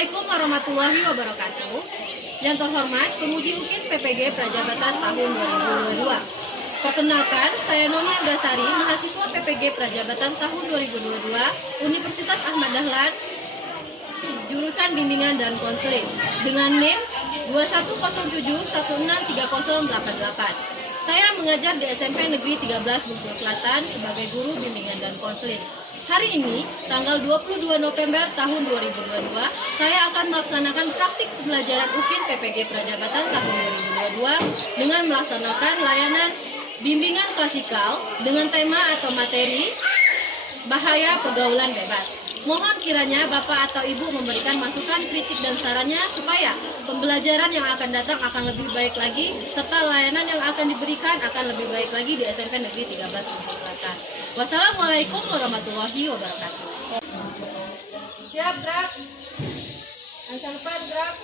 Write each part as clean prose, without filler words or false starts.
Assalamualaikum warahmatullahi wabarakatuh. Yang terhormat, penguji UKIN PPG Prajabatan tahun 2022. Perkenalkan, saya Noni Abdasari, mahasiswa PPG Prajabatan tahun 2022, Universitas Ahmad Dahlan, jurusan Bimbingan dan Konseling, dengan NIM 2107163088. Saya mengajar di SMP Negeri 13 Bengkulu Selatan sebagai guru bimbingan dan konseling. Hari ini, tanggal 22 November tahun 2022, saya akan melaksanakan praktik pembelajaran UKIN PPG Prajabatan tahun 2022 dengan melaksanakan layanan bimbingan klasikal dengan tema atau materi bahaya pergaulan bebas. Mohon kiranya Bapak atau Ibu memberikan masukan, kritik, dan sarannya supaya pembelajaran yang akan datang akan lebih baik lagi, serta layanan yang akan diberikan akan lebih baik lagi di SMP Negeri 13 Bengkulu Selatan. Wassalamualaikum warahmatullahi wabarakatuh. Siap, gerak. Ansel depan, gerak.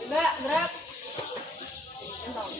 Tegak, gerak. Entong.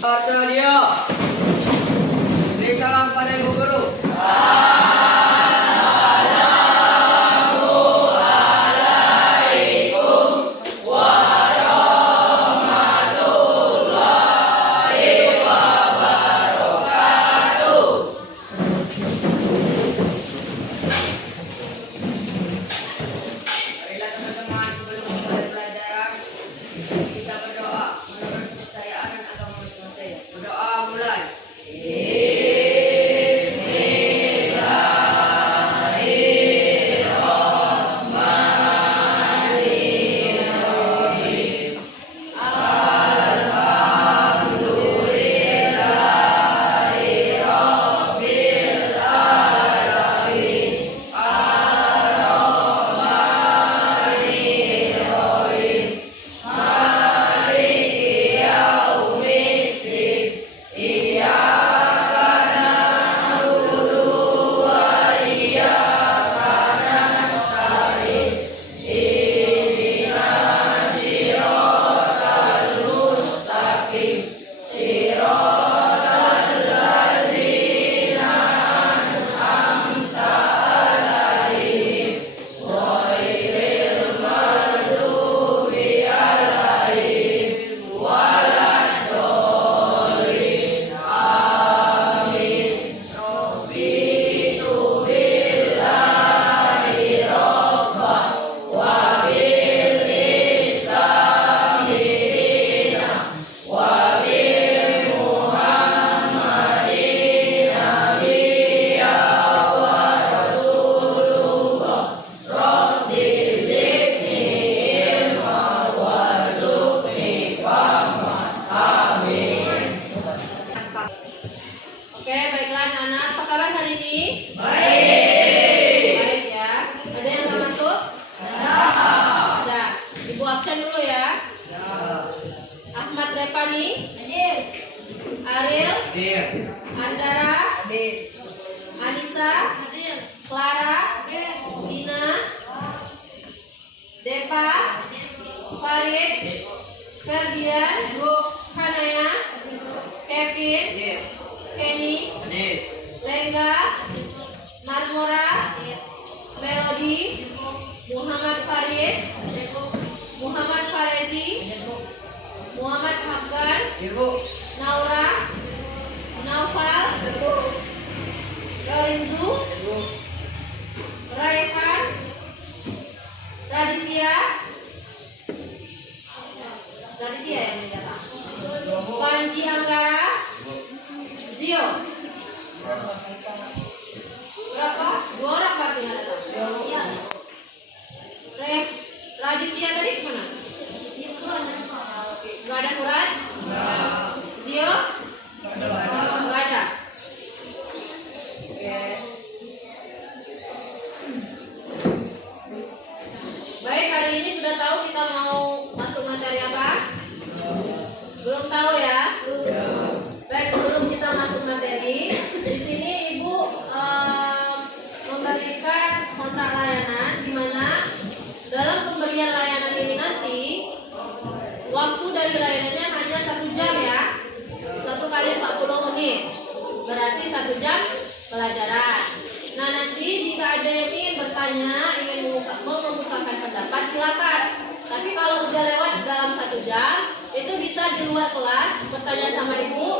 Bersedia. Beri salam pada Ibu Guru. Oke, baiklah anak-anak. Apa kabar hari ini? Baik ya. Ada yang nggak masuk? Ada. Ibu absen dulu ya. Ahmad Repani. Ariel. Andara. Anissa. Clara. Dina. Depa. Farid. Ferdian. Hanaya. Kevin. Kenny, Lengga, Marmora, Melody, Muhammad Faris, Muhammad Farezi, Muhammad Afgan, Naura, Naufal, Lorenzo, Raihan, Raditya yang menjawab. Panji Anggara, Zio. Berapa? 2 orang Pak tinggal datang. Raditya tadi kemana? Gak ada surat? Zio? Gak ada. Oke. Baik, hari ini sudah tahu kita mau masuk materi apa? Belum tahu ya? Baik, sebelum kita masuk materi, di sini Ibu memberikan kontrak layanan, di mana dalam pemberian layanan ini nanti waktu dari layanannya hanya 1 jam ya, 1 kali 40 menit, berarti 1 jam pelajaran. Nah, nanti jika ada yang ingin bertanya, ingin mengemukakan pendapat, silakan. Tapi kalau udah lewat dalam 1 jam, itu bisa di luar kelas bertanya sama Ibu,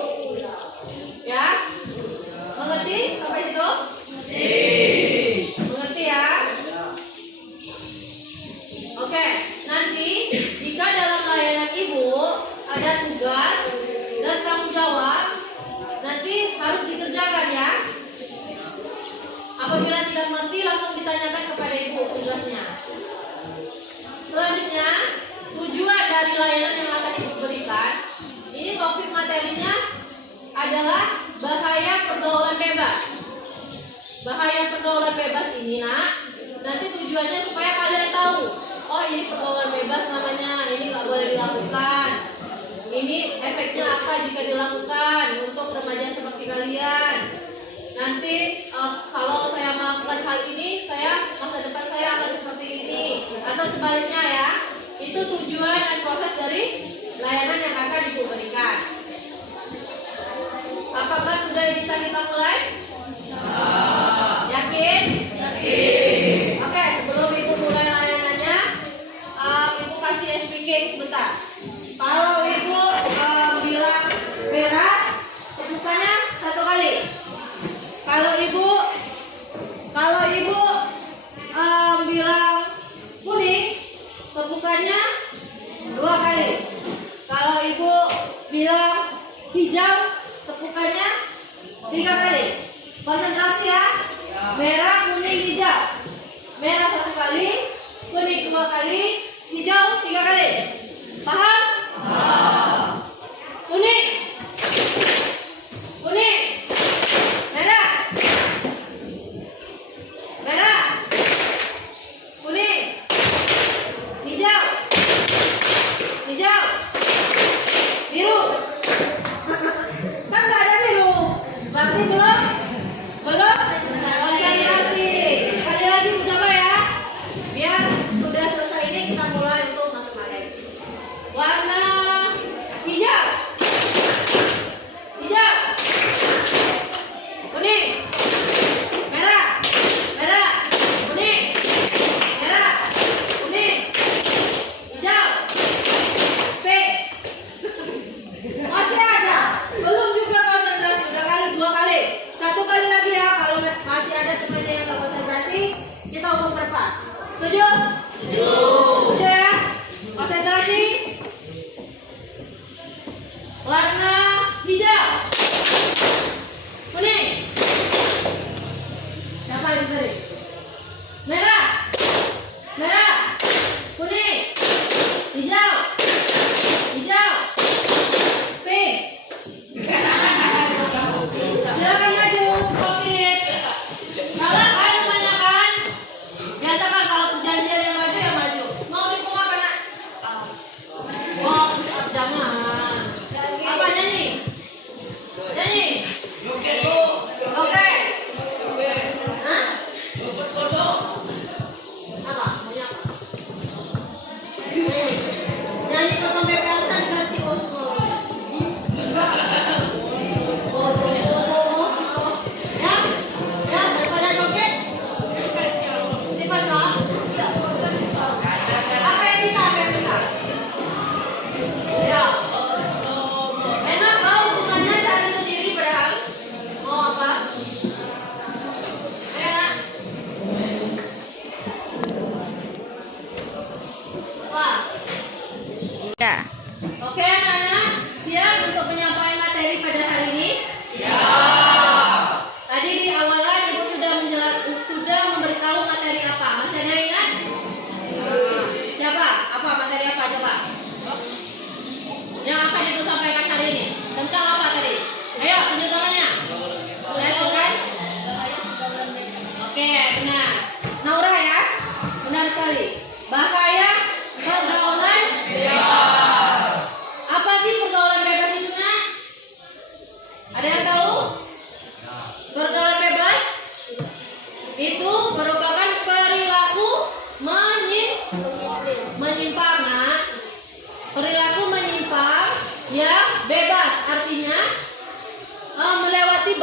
ya. Mengerti sampai situ? Mengerti ya? Oke, nanti jika dalam layanan Ibu ada tugas dan tanggung jawab, nanti harus dikerjakan ya. Apabila tidak mengerti, langsung ditanyakan kepada Ibu tugasnya. Selanjutnya, tujuan dari layanan yang akan Ibu berikan, ini topik materinya adalah bahaya pergaulan bebas. Bahaya pergaulan bebas ini, nanti tujuannya supaya kalian tahu, oh ini pergaulan bebas namanya, ini nggak boleh dilakukan. Ini efeknya apa jika dilakukan untuk remaja seperti kalian. Nanti kalau saya melakukan hal ini, masa depan saya akan seperti ini, atau sebaliknya ya. Itu tujuan dan proses dari layanan yang akan Ibu berikan. Apakah sudah bisa kita mulai? Yakin? Yakin. Oke, sebelum Ibu mulai layanannya, Ibu kasih speaking sebentar. Kalau Ibu bilang merah, tepukannya 1 kali. Kalau Ibu bilang kuning, tepukannya 2 kali. Kalau Ibu bilang hijau, tepukannya 3 kali. Konsentrasi ya. Merah, kuning, hijau. Merah 1 kali, kuning 2 kali, hijau 3 kali. Paham? Kuning, kuning, merah, merah, kuning, hijau, hijau, biru. Kan nggak ada biru, berarti belum konsentrasi. Sekali lagi coba ya, biar sudah selesai ini kita mulai untuk masuk materi.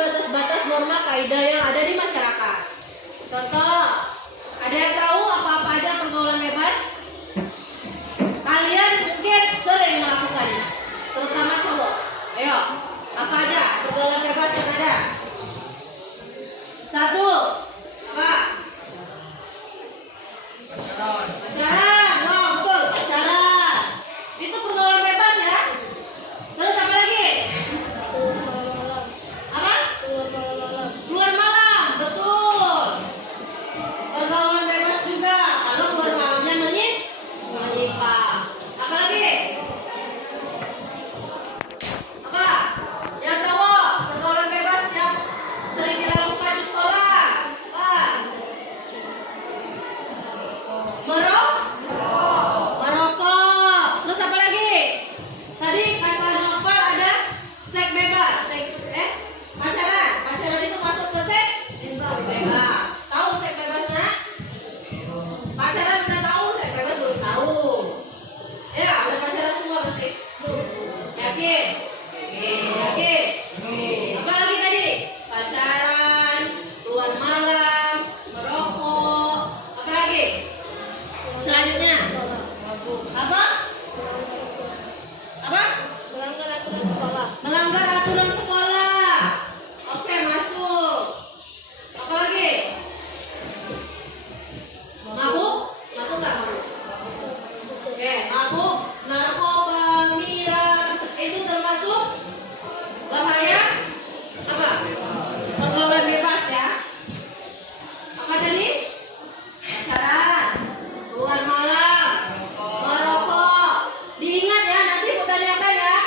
batas-batas norma kaidah yang ada di masyarakat. Contoh, ada yang tahu apa-apa aja pergaulan bebas? Kalian mungkin sering melakukannya, terutama cowok. Ayo, apa aja pergaulan bebas yang ada? Satu, apa? Pacaran, oh betul, pacaran. Itu pergaulan bebas ya. Terus apa lagi? Apa? Keluar malam, betul. Pergaulan bebas juga. Kalau keluar malamnya menyimpang. Apa lagi? Apa? Yang cowok, pergaulan bebas yang sering dilakukan di sekolah. Apa? Merokok. Terus apa lagi? Tadi kata Nopal ada seks bebas. Pacaran itu masuk ke seks bebas. Tahu seks bebasnya? Pacaran udah tahu, seks bebas belum tahu. Ya, udah pacaran semua pasti. Yakin? Yakin? Apa lagi tadi? Pacaran, keluar malam, merokok. Apa lagi? Selanjutnya apa? Apa? Melanggar aturan sekolah. Oke, masuk. Apa lagi? Mabuk? Masuk nggak mabuk? Oke, mabuk, narkoba, miras, itu termasuk bahaya apa? Pergaulan bebas ya. Apa tadi? Pacaran, keluar malam, merokok. Diingat ya, nanti pertanyakan ya.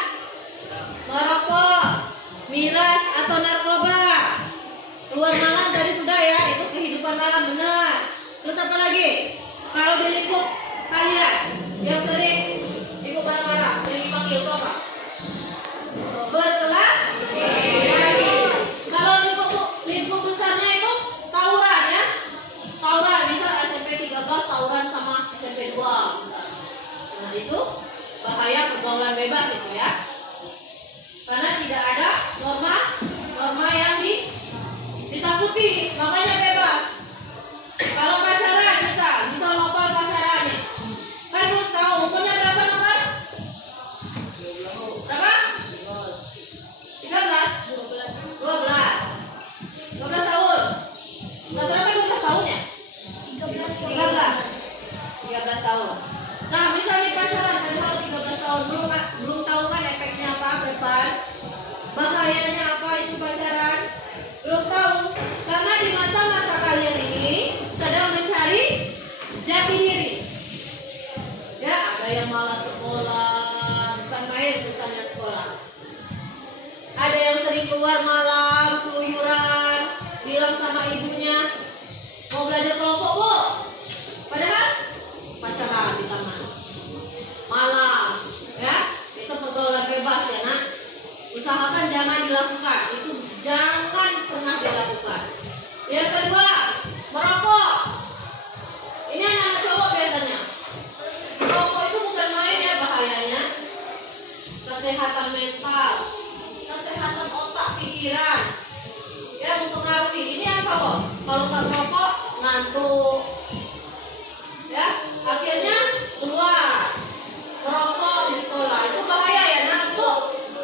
Merokok, miras atau narkoba. Keluar malam tadi sudah ya, itu kehidupan malam benar. Terus apa lagi? Kalau di lingkup kalian yang sering ibu marah-marah, sering dipanggil itu apa? Berkelahi. Kalau lingkup besarnya itu tawuran ya. Tawuran, misal SMP 13 tawuran sama SMP 2 misal. Nah itu bahaya pergaulan bebas itu ya. Karena tidak ada norma yang ditakuti, makanya bebas. Kalau pacaran misal Nopal pacaran nih. Kan belum tahu umurnya berapa Nopal? Berapa? 13? 12 tahun. Rata-rata 12 tahun ya? 13 tahun. Nah, misalnya pacaran padahal 13 tahun belum tahu kan efeknya apa ke depan, bahayanya apa itu pacaran, belum tahu. Karena di masa-masa kalian ini sedang mencari jati diri. Ya, ada yang malas sekolah, bukan main susahnya sekolah. Ada yang sering keluar malam, keluyuran, bilang sama ibunya mau belajar kelompok bu, padahal pacaran di taman malam ya. Itu pergaulan bebas ya nak, usahakan jangan dilakukan, itu jangan pernah dilakukan. Yang kedua, merokok. Ini anak cowok biasanya. Merokok itu bukan main ya bahayanya. Kesehatan mental, kesehatan otak, pikiran ya mempengaruhi. Ini yang cowok, kalau nggak merokok ngantuk ya, akhirnya keluar merokok di sekolah. Itu bahaya ya nak,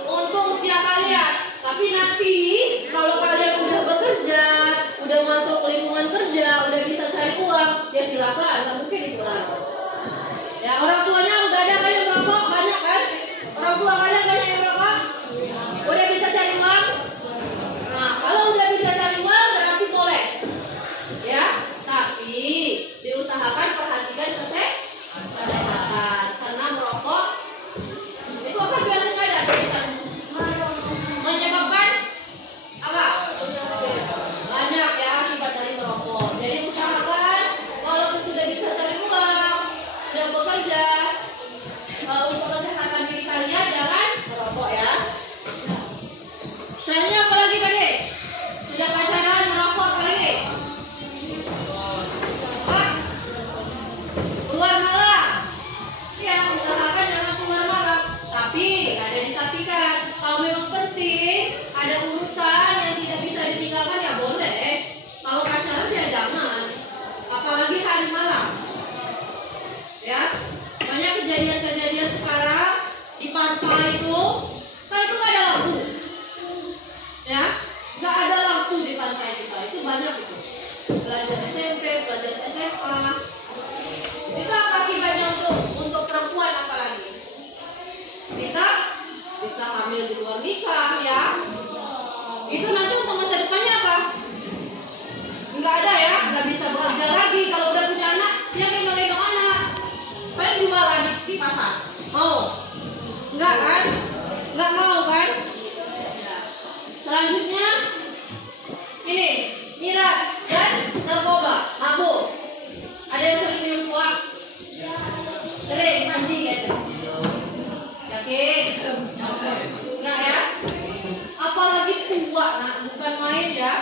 untuk usia kalian. Tapi nanti kalau kalian udah bekerja, udah masuk lingkungan kerja, udah bisa cari uang, ya silakan, nggak mungkin dikeluar. Ya, orang tuanya udah ada kan yang merokok, banyak kan? Orang tua kalian banyak yang merokok, udah bisa cari uang. Nah, kalau udah bisa cari uang berarti boleh, ya. Tapi diusahakan perhatikan kesehatan, karena merokok itu akan biasa ada bisa menyebabkan apa? Banyak ya akibat dari merokok. Jadi usahakan kalau sudah bisa cari uang, sudah bekerja, untuk kesehatan diri kalian jangan ya, nggak ada lampu di pantai kita, itu banyak itu. Pelajar SMP, pelajar SMA, itu apa akibatnya untuk perempuan apalagi? Bisa hamil di luar nikah ya. Itu nanti untuk masa depannya apa? Nggak ada ya, nggak bisa bekerja lagi. Kalau udah punya anak, dia gendong-gendong anak, paling jualan di pasar. Mau? Nggak kan? Nggak mau kan? Selanjutnya ini miras dan narkoba, mabuk. Ada yang sering minum tua? Sering, anjing ya? Yakin? Enggak ya? Apalagi tua, nah bukan main ya.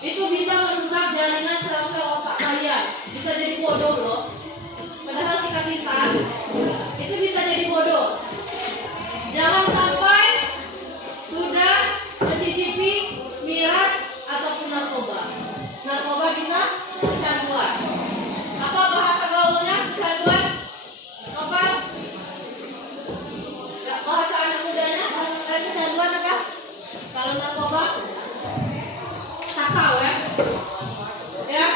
Itu bisa merusak jaringan sel-sel otak kalian. Bisa jadi bodoh loh. Padahal kita pintar, itu bisa jadi bodoh. Jangan sampai sudah mencicipi miras ataupun narkoba. Narkoba bisa kecanduan. Apa bahasa gaulnya kecanduan? Apa? Ya, bahasa anak mudanya kecanduan apa? Kalau narkoba sakau ya. Ya.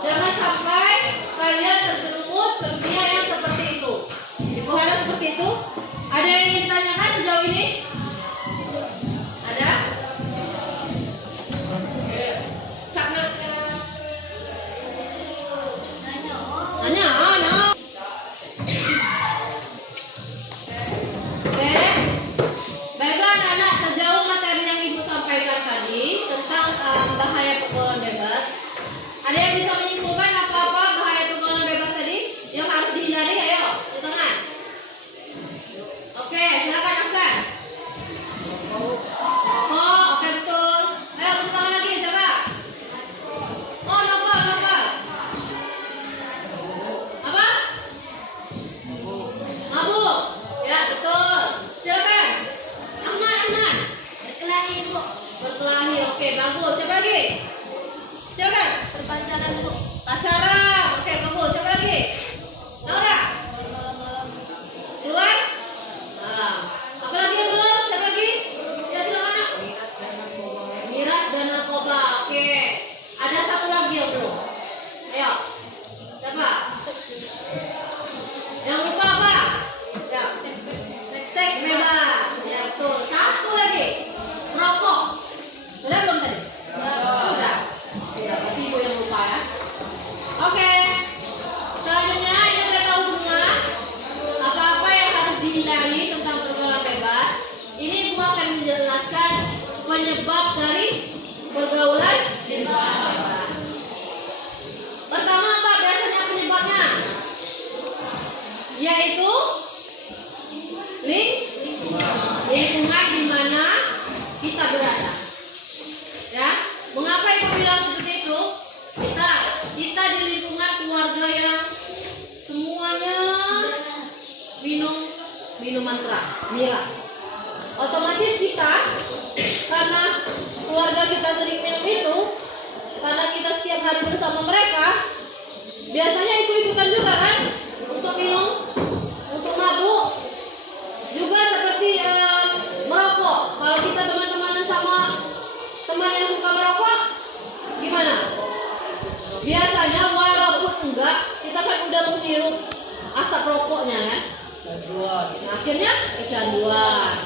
Jangan sampai kalian terjerumus ke dunia yang seperti itu. Ibu Hana seperti itu. Ada yang ingin ditanyakan sejauh ini? Ada? Nanya. Oke. Baiklah anak-anak, sejauh materi yang Ibu sampaikan tadi tentang bahaya pergaulan bebas, ada yang bisa menyimpulkan apa-apa bahaya pergaulan bebas tadi yang harus dihindari? Ayo, di tangan. Oke, silakan Afgan. Oh, oke betul. Ayo tepuk tangan lagi, siapa? Oh, Nopal. Apa? Mabuk. Ya, betul. Silakan. Ahmad. Berkelahi, Bu. Berkelahi, oke, bagus. Siapa lagi? Silakan. Berpacaran, Bu. Pacaran, oke, bagus. Siapa lagi? Laura. Keluar? Nah, apa lagi yang belum? Siapa lagi? Ya silakan. Nak. Miras dan narkoba, oke. Ada satu lagi yang belum. Ayo. Siapa? Yang lupa apa? Ya. Seks bebas. Ya betul. Satu lagi. Merokok. Sudah belum tadi? Sudah. Berarti Ibu yang lupa ya. Oke. Selanjutnya ini udah tahu semua apa-apa yang harus dihindari tentang pergaulan bebas. Ini Ibu akan menjelaskan penyebab dari pergaulan bebas. Pertama apa biasanya penyebabnya? Yaitu lingkungan di mana kita berada. Ya, mengapa Ibu bilang seperti itu? Misal kita di lingkungan keluarga yang semuanya minum minuman keras, miras. Otomatis kita, karena keluarga kita sering minum itu, karena kita setiap hari bersama mereka, biasanya ikut-ikutan juga kan untuk minum, untuk mabuk, juga seperti merokok. Kalau kita teman-teman sama teman yang suka merokok, gimana? Biasanya walaupun enggak, kita kan udah menghirup asap rokoknya kan? Nah, akhirnya kecanduan.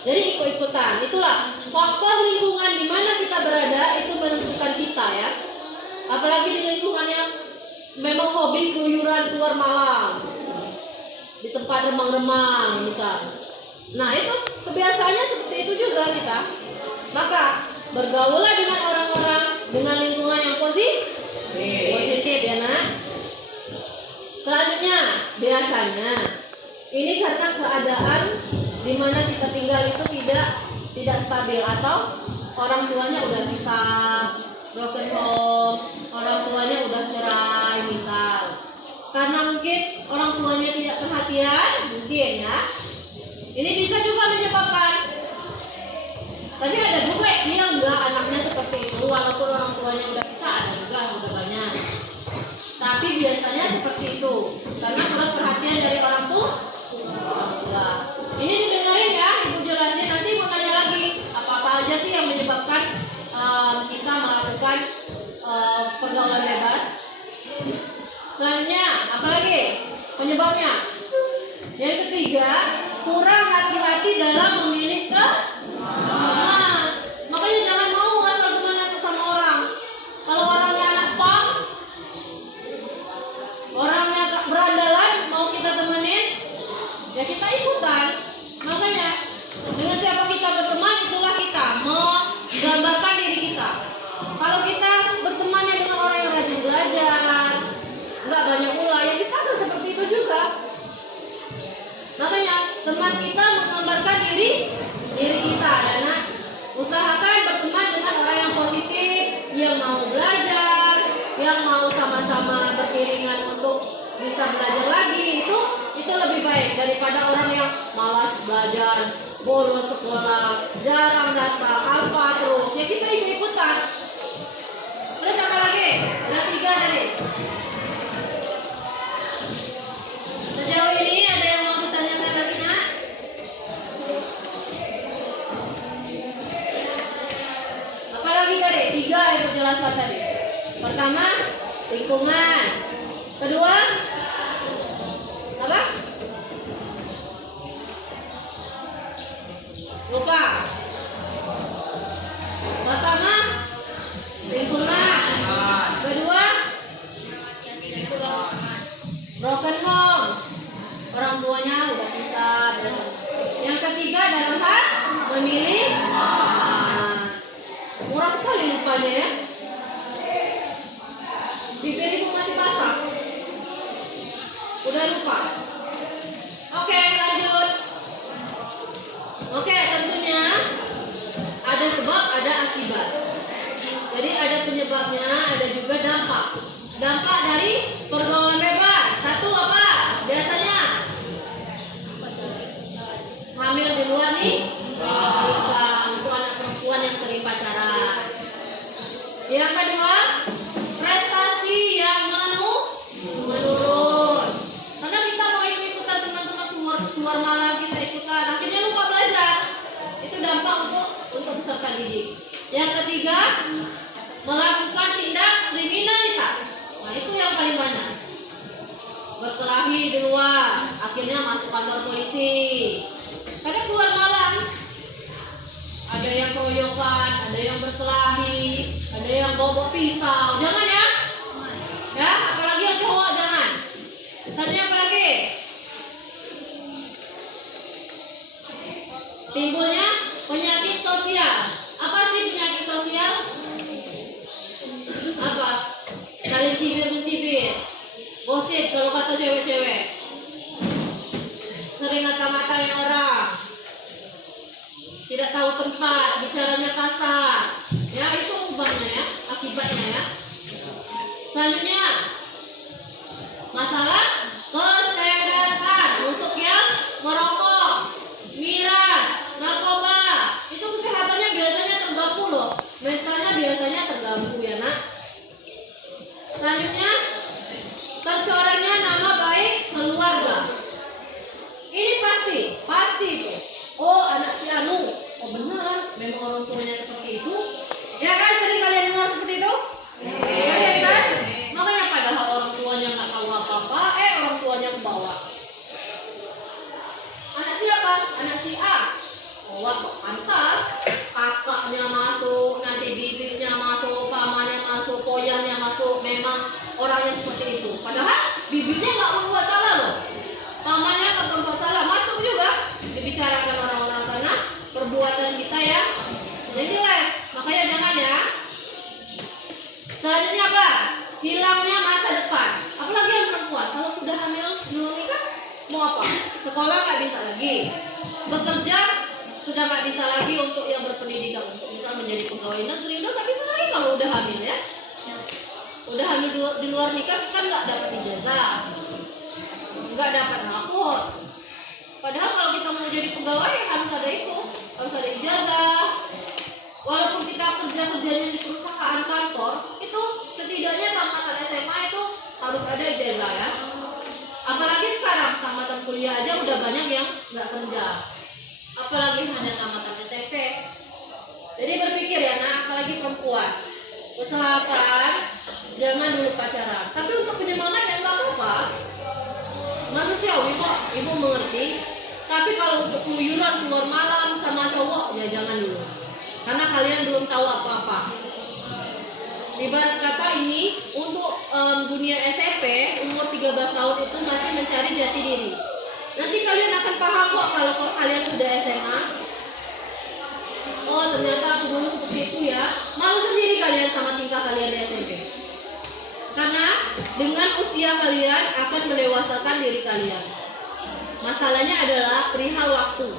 Jadi ikut-ikutan. Itulah faktor lingkungan di mana kita berada itu menentukan kita ya. Apalagi di lingkungan yang memang hobi keluyuran keluar malam, di tempat remang-remang misal. Nah itu kebiasaannya seperti itu juga kita. Maka bergaulah dengan orang-orang dengan lingkungan yang positif ya nak. Selanjutnya biasanya ini karena keadaan di mana kita tinggal itu tidak stabil atau orang tuanya udah pisah, broken home, orang tuanya udah cerai misal. Karena mungkin orang tuanya tidak perhatian, mungkin ya. Ini bisa juga menyebabkan. Tapi ada juga yang enggak anaknya seperti itu, walaupun orang tuanya udah pisah, ada juga udah banyak. Tapi biasanya seperti itu, karena kurang perhatian dari orang tua. Ini didengarin ya, Ibu jelasin, nanti Ibu tanya lagi apa-apa gambarkan diri kita. Kalau kita bertemannya dengan orang yang rajin belajar, nggak banyak ulah, ya kita harus seperti itu juga. Makanya teman kita menggambarkan diri kita, anak. Usahakan berteman dengan orang yang positif, yang mau belajar, yang mau sama-sama beriringan untuk bisa belajar lagi. Itu lebih baik daripada orang yang malas belajar, bolos sekolah, jarang datang, alfa terus. Ya kita ikut-ikutan. Terus apa lagi? Ada 3 tadi. Sejauh ini ada yang mau ditanyakan lagi, Nak? Apa lagi tadi? 3 yang penjelasan tadi. Pertama, lingkungan. Kedua, apa? Lupa. Pertama, lingkungan. Kedua, broken home. Orang tuanya udah pisah. Yang ketiga, dalam hal memilih. Murah sekali lupanya ya. Bibirku masih basah. Udah lupa. Oke, lanjut. Oke, tentunya ada sebab, ada akibat. Jadi ada penyebabnya, ada juga dampak. Dampak dari pergaulan bebas. 1 apa? Biasanya hamil di luar nih. Nikah untuk anak perempuan yang sering pacaran. Yang kedua, prestasi yang menurun. Karena kita mau ikut-ikutan teman-teman keluar malam, kita ikutan, akhirnya lupa belajar. Itu dampak untuk peserta didik. Yang ketiga, melakukan tindak kriminalitas. Nah, itu yang paling banyak. Berkelahi di luar, akhirnya masuk kantor polisi. Karena keluar malam, ada yang keroyokan, ada yang berkelahi, ada yang bawa pisau. Jangan ya. Ya, apalagi yang cowok jangan. Tadi apa lagi? Timbulnya penyakit sosial. Apa sih penyakit sosial? Apa? Saling cibir-mencibir. Gosip kalau kata cewek-cewek. Sering ngata-ngatain orang. Tidak tahu tempat, bicaranya kasar. Ya, itu ubahnya ya, akibatnya ya. Selanjutnya, masalah kesehatan untuk yang merokok, miras, narkoba. Itu kesehatannya biasanya terganggu loh. Mentalnya biasanya terganggu ya, Nak. Selanjutnya, tercorengnya nama baik keluarga. Ini pasti itu. Oh, anak si Anu. Oh benar, memang orang tuanya seperti itu. Ya kan, sering kalian dengar seperti itu? Ya kan? Makanya padahal orang tuanya nggak tahu apa-apa, orang tuanya membawa. Anak siapa? Anak si A. Oh, kok pantas? Kakaknya masuk, nanti bibirnya masuk, pamannya masuk, poyangnya masuk. Memang orangnya seperti itu. Padahal bibirnya nggak membuat salah loh. Pamannya nggak membuat salah, masuk juga. Dibicarakan orang-orang karena perbuatan kita ya jelek. Makanya jangan ya. Selanjutnya apa? Hilangnya masa depan. Apalagi yang perempuan, kalau sudah hamil belum nikah mau apa? Sekolah nggak bisa lagi, bekerja sudah nggak bisa lagi untuk yang berpendidikan, untuk bisa menjadi pegawai negeri udah nggak bisa lagi kalau udah hamil ya. Udah hamil di luar nikah kan nggak dapat ijazah, nggak dapat rapor. Padahal kalau kita mau jadi pegawai harus ada itu, harus ada ijazah. Walaupun kita kerjanya di perusahaan kantor, itu setidaknya tamatan SMA itu harus ada ijazah ya. Apalagi sekarang tamatan kuliah aja udah banyak yang nggak kerja, apalagi hanya tamatan SMP. Jadi berpikir ya, nah apalagi perempuan, usahakan jangan dulu pacaran. Tapi untuk penyemangat ya nggak apa-apa, manusiawi kok, ibu mengerti. Tapi kalau untuk keluyuran keluar malam sama cowok ya jangan dulu, karena kalian belum tahu apa-apa. Ibarat kata ini untuk dunia SMP umur 13 tahun itu masih mencari jati diri. Nanti kalian akan paham kok kalau kalian sudah SMA. Oh ternyata aku dulu seperti itu, dengan usia kalian akan mendewasakan diri kalian. Masalahnya adalah perihal waktu.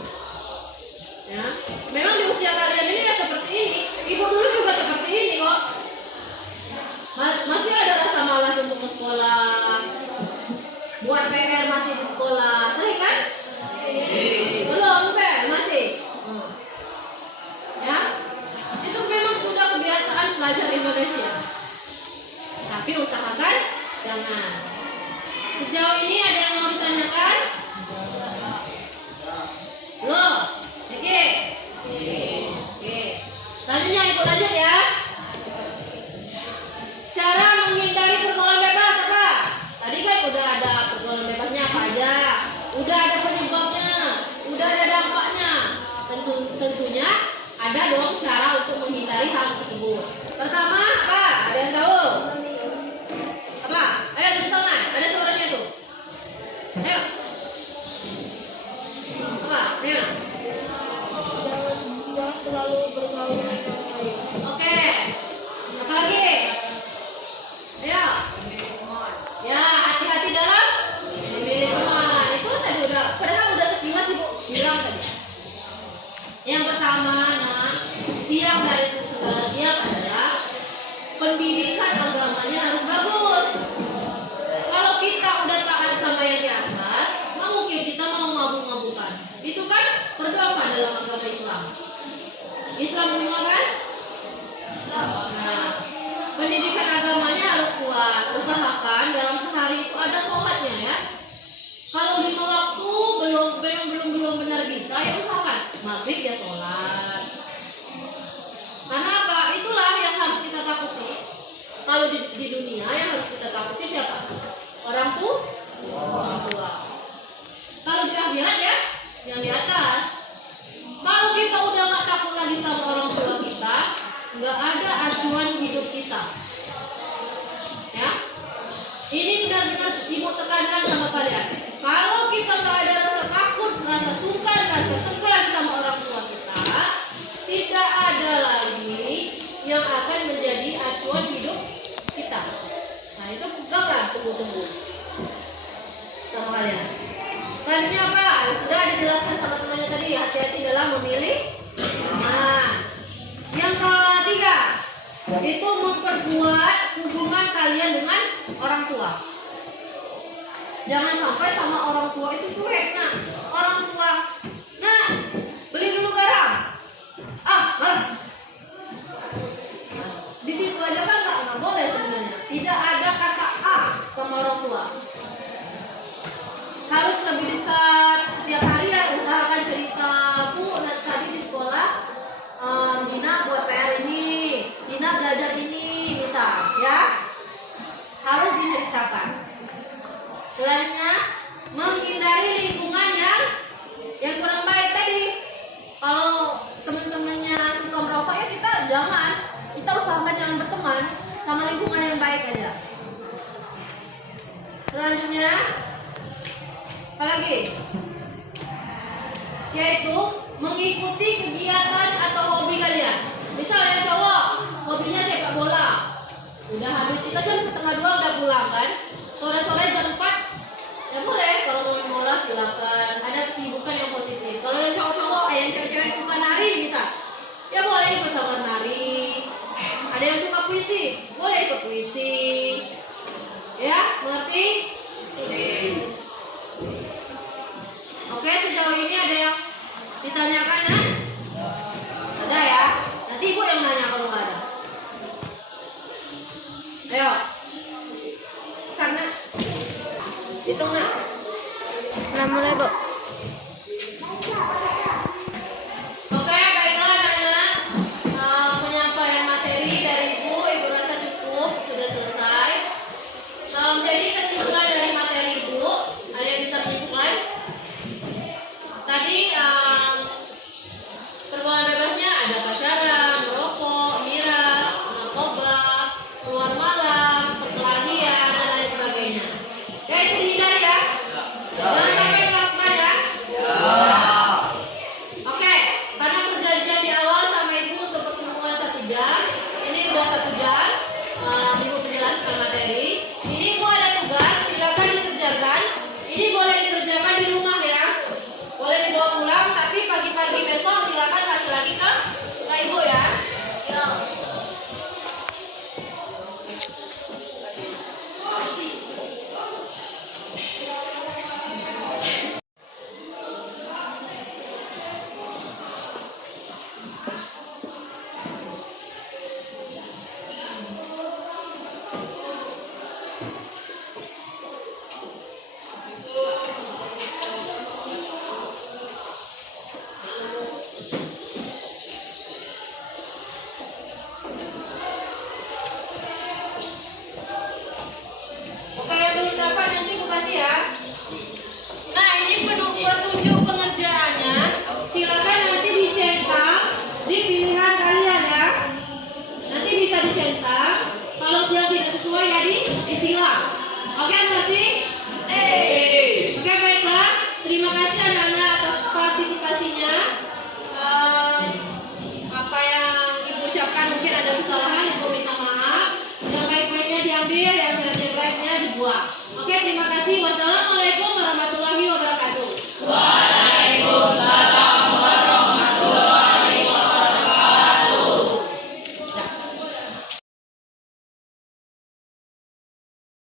Ya, memang di usia kalian ini ya seperti ini. Ibu dulu juga seperti ini kok. Masih ada rasa malas untuk ke sekolah, buat PR masih di sekolah, sering kan? Belum kan? Masih. Ya, itu memang sudah kebiasaan pelajar Indonesia. Tapi usahakan jangan. Sejauh ini ada yang mau ditanyakan? Loh, oke. Selanjutnya ikut lanjut ya. Cara menghindari pergaulan bebas apa? Tadi kan udah ada pergaulan bebasnya apa aja, udah ada penyebabnya, udah ada dampaknya. Tentunya ada dong cara untuk menghindari hal tersebut. Pertama apa? Ada yang tahu? Apa? Ayo tulis tangan. Ada suaranya tuh. Ayo. Apa? Ayo. Jangan terlalu bergaul dengan orang lain. Oke. Apa lagi? Ayo. Ya, hati-hati dalam memilih teman. Itu tadi udah, padahal udah sekilas ibu bilang tadi. Yang pertama, nah, tiap dari segala tiap adalah pendidikan agamanya harus bagus. Kalau kita udah taat sama yang di atas, nggak mungkin kita mau mabuk-mabukan. Itu kan berdosa dalam agama Islam. Islam semua kan? Nah, pendidikan agamanya harus kuat. Usahakan dalam sehari itu ada sholatnya ya. Kalau 5 waktu belum benar bisa, ya usahakan maghrib ya sholat. Karena apa? Itulah yang harus kita takuti. Kalau di dunia yang harus kita takuti siapa? Orang tua. Kalau di akhirat ya, yang di atas. Kalau kita udah nggak takut lagi sama orang tua kita, nggak ada acuan hidup kita. Ya, ini benar-benar ibu tekankan sama kalian. Kalau kita nggak ada rasa takut, rasa sungkan, rasa segan sama orang tua kita, tidak ada lagi yang akan menjadi acuan hidup kita. Nah itu peganglah, tunggu sama kalian. Selanjutnya apa? Sudah dijelaskan sama temannya tadi. Hati-hati dalam memilih. Nah, yang ketiga itu memperkuat hubungan kalian dengan orang tua. Jangan sampai sama orang tua itu cuek. Nah, orang tua, nah, beli dulu garam. Males. Di situ aja kan nggak boleh sebenarnya. Tidak ada kata sama orang tua. Harus lebih dekat. Setiap hari ya usahakan cerita, Bu, tadi di sekolah Dina buat PR ini, Dina belajar ini, misal ya. Harus diceritakan. Selanjutnya menghindari lingkungan yang kurang baik tadi. Kalau teman-temannya suka merokok ya kita usahakan jangan berteman sama lingkungan yang baik aja. Selanjutnya apa lagi? Yaitu mengikuti kegiatan atau hobi kalian. Misalnya cowok hobinya sepak bola, udah habis kita jam 1:30 udah pulang kan, sore-sore jam 4 ya boleh kalau mau main bola silakan, ada kesibukan yang positif. Kalau yang cowok-cowok yang cewek-cewek suka nari bisa, ya boleh bersama nari. Ada yang suka puisi, boleh ikut puisi. Ya, mengerti? Oke, sejauh ini ada yang ditanyakan ya? Ada ya? Nanti ibu yang nanya kalau nggak ada. Ayo. Karena hitung nggak? Nah, mulai, Bu. Oke, baiklah anak-anak. Penyampaian materi dari ibu rasa cukup, sudah selesai. Jadi kesimpulan dari materi ibu, ada yang bisa menyimpulkan? Tadi pergaulan bebasnya ada pacaran, merokok, miras, narkoba, keluar malam, perkelahian, dan lain sebagainya. Ya itu dihindari ya. Jangan sampai melakukan ya. Oke, karena perjanjian di awal sama ibu untuk pertemuan 1 jam, ini udah 1 jam. Ibu menjelaskan materi. Ini ibu ada terima kasih. Wassalamualaikum.